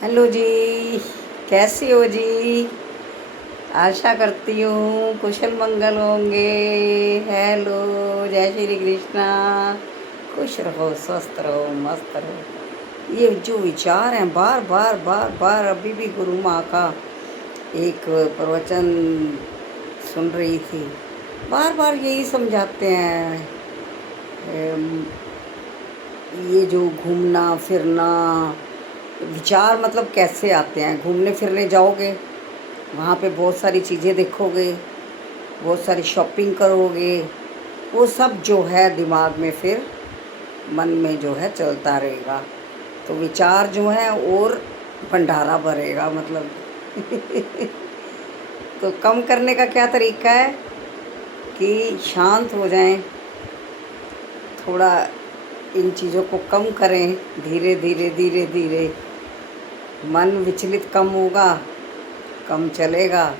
Hello जी। कैसी हो जी? आशा करती हूँ कुशल मंगल होंगे। हेलो। जय श्री कृष्णा। खुश रहो, स्वस्थ रहो, मस्त रहो। ये जो विचार हैं, बार बार बार बार अभी भी गुरु माँ का एक प्रवचन सुन रही थी। बार बार यही समझाते हैं। अम, ये जो घूमना फिरना, विचार मतलब कैसे आते हैं। घूमने फिरने जाओगे, वहाँ पे बहुत सारी चीज़ें देखोगे, बहुत सारी शॉपिंग करोगे, वो सब जो है दिमाग में फिर मन में जो है चलता रहेगा। तो विचार जो है और भंडारा भरेगा मतलब। तो कम करने का क्या तरीका है कि शांत हो जाएं, थोड़ा इन चीज़ों को कम करें। धीरे धीरे धीरे धीरे मन विचलित कम होगा, कम चलेगा,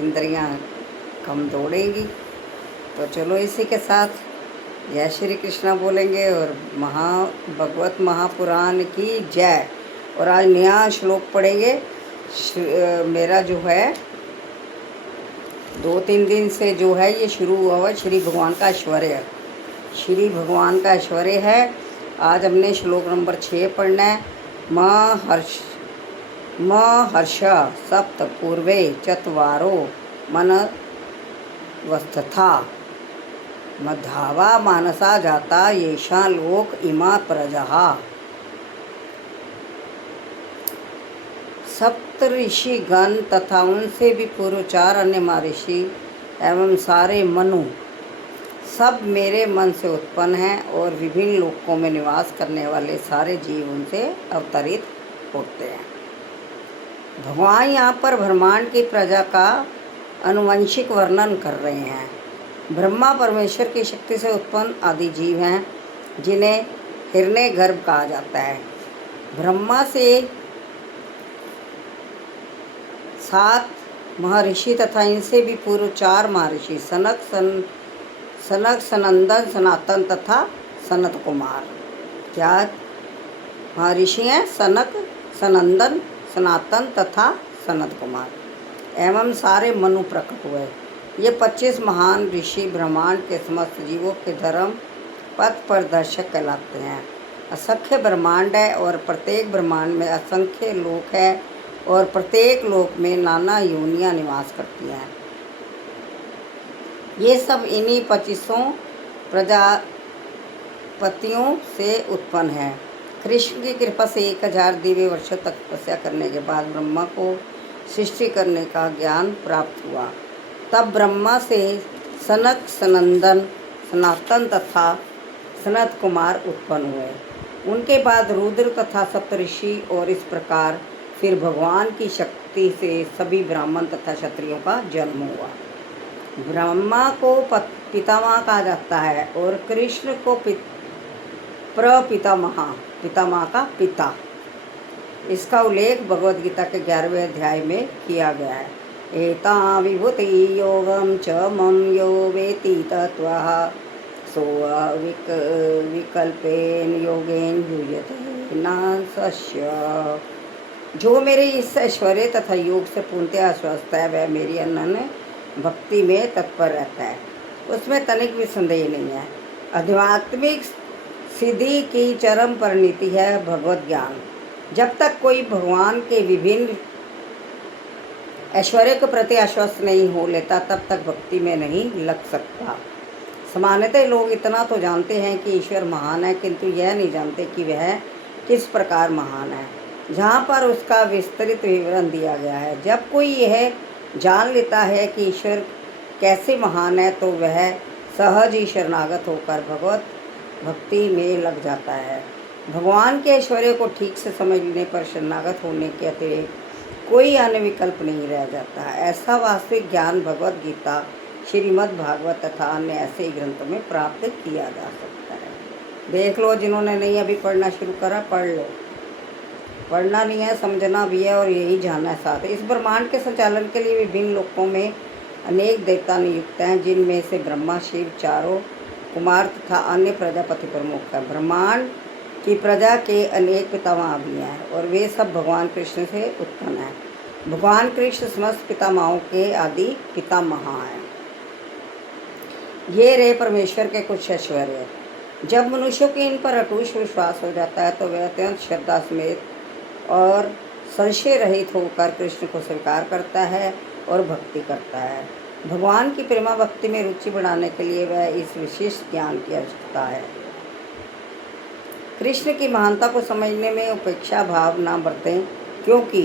इंद्रियां कम दौड़ेंगी। तो चलो इसी के साथ जय श्री कृष्णा बोलेंगे और भगवत महापुराण की जय। और आज नया श्लोक पढ़ेंगे। मेरा जो है 2-3 दिन से जो है ये शुरू हुआ हुआ श्री भगवान का ऐश्वर्य। श्री भगवान का ऐश्वर्य है। आज हमने श्लोक नंबर 6 पढ़ना है। महर्ष सप्त पूर्वे चत्वारो मनवस्था मधावा मानसा जाता येषा लोक इमा प्रजा। सप्त ऋषि गण तथा उनसे भी पूर्व 4 अन्य महर्षि एवं सारे मनु सब मेरे मन से उत्पन्न हैं और विभिन्न लोकों में निवास करने वाले सारे जीव उनसे अवतरित होते हैं। भगवान यहाँ पर ब्रह्मांड की प्रजा का आनुवंशिक वर्णन कर रहे हैं। ब्रह्मा परमेश्वर की शक्ति से उत्पन्न आदि जीव हैं जिन्हें हिरण्यगर्भ कहा जाता है। ब्रह्मा से 7 महर्षि तथा इनसे भी पूर्व 4 महर्षि सनक सनंदन सनातन तथा सनत कुमार। क्या महर्षि हैं? सनक, सनंदन, सनातन तथा सनत कुमार एवं सारे मनु प्रकट हुए। ये 25 महान ऋषि ब्रह्मांड के समस्त जीवों के धर्म पथ प्रदर्शक कहलाते हैं। असंख्य ब्रह्मांड है और प्रत्येक ब्रह्मांड में असंख्य लोक है और प्रत्येक लोक में नाना योनियां निवास करती हैं। ये सब इन्हीं 25 प्रजापतियों से उत्पन्न है। कृष्ण की कृपा से 1000 दिव्य वर्षों तक तपस्या करने के बाद ब्रह्मा को सृष्टि करने का ज्ञान प्राप्त हुआ। तब ब्रह्मा से सनक, सनंदन, सनातन तथा सनत कुमार उत्पन्न हुए। उनके बाद रुद्र तथा सप्तऋषि और इस प्रकार फिर भगवान की शक्ति से सभी ब्राह्मण तथा क्षत्रियों का जन्म हुआ। ब्रह्मा को पितामह कहा जाता है और कृष्ण को प्रपितामह, पितामह का पिता। इसका उल्लेख भगवद गीता के 11वें अध्याय में किया गया है। एता विभूति योगम च मम यो वेति तत्वः सो विकल्पेन योगेन युज्यते न सस्य। जो मेरे इस ऐश्वर्य तथा योग से पूर्णतः आश्वस्त है वह मेरी अनन्य भक्ति में तत्पर रहता है, उसमें तनिक भी संदेह नहीं है। आध्यात्मिक सिद्धि की चरम परिणति है भगवत ज्ञान। जब तक कोई भगवान के विभिन्न ऐश्वर्य के प्रति आश्वस्त नहीं हो लेता तब तक भक्ति में नहीं लग सकता। सामान्यतः लोग इतना तो जानते हैं कि ईश्वर महान है, किंतु यह नहीं जानते कि वह किस प्रकार महान है, जहाँ पर उसका विस्तृत विवरण दिया गया है। जब कोई यह जान लेता है कि ईश्वर कैसे महान है तो वह सहज ही शरणागत होकर भगवत भक्ति में लग जाता है। भगवान के ऐश्वर्य को ठीक से समझ लेने पर शरणागत होने के अतिरिक्त कोई अन्य विकल्प नहीं रह जाता। ऐसा वास्तविक ज्ञान भगवत गीता, श्रीमद् भागवत तथा अन्य ऐसे ग्रंथों में प्राप्त किया जा सकता है। देख लो, जिन्होंने नहीं अभी पढ़ना शुरू करा पढ़ लो। पढ़ना नहीं है, समझना भी है और यही जानना है साथ। इस ब्रह्मांड के संचालन के लिए विभिन्न लोकों में अनेक देवता नियुक्त हैं, जिनमें से ब्रह्मा, शिव, चारों कुमार तथा अन्य प्रजापति प्रमुख है। ब्रह्मांड कि प्रजा के अनेक पितामह भी हैं और वे सब भगवान कृष्ण से उत्पन्न हैं। भगवान कृष्ण समस्त पितामहों के आदि पितामह हैं। ये रे परमेश्वर के कुछ ऐश्वर्य। जब मनुष्यों के इन पर अटूट विश्वास हो जाता है तो वह अत्यंत श्रद्धा समेत और संशय रहित होकर कृष्ण को स्वीकार करता है और भक्ति करता है। भगवान की प्रेमा भक्ति में रुचि बढ़ाने के लिए वह इस विशेष ज्ञान की आवश्यकता है। कृष्ण की महानता को समझने में उपेक्षा भाव ना बरतें, क्योंकि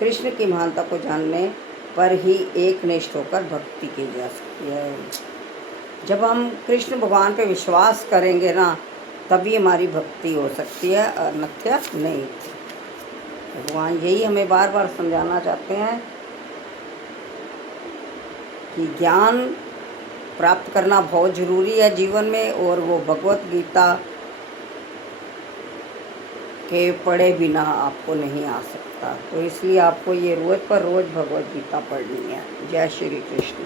कृष्ण की महानता को जानने पर ही एक निष्ठ होकर भक्ति की जा सकती है। जब हम कृष्ण भगवान पे विश्वास करेंगे ना, तभी हमारी भक्ति हो सकती है, अन्यथा नहीं। भगवान यही हमें बार बार समझाना चाहते हैं कि ज्ञान प्राप्त करना बहुत ज़रूरी है जीवन में, और वो भगवत गीता के पढ़े बिना आपको नहीं आ सकता। तो इसलिए आपको ये रोज़ पर रोज़ भगवत गीता पढ़नी है। जय श्री कृष्ण।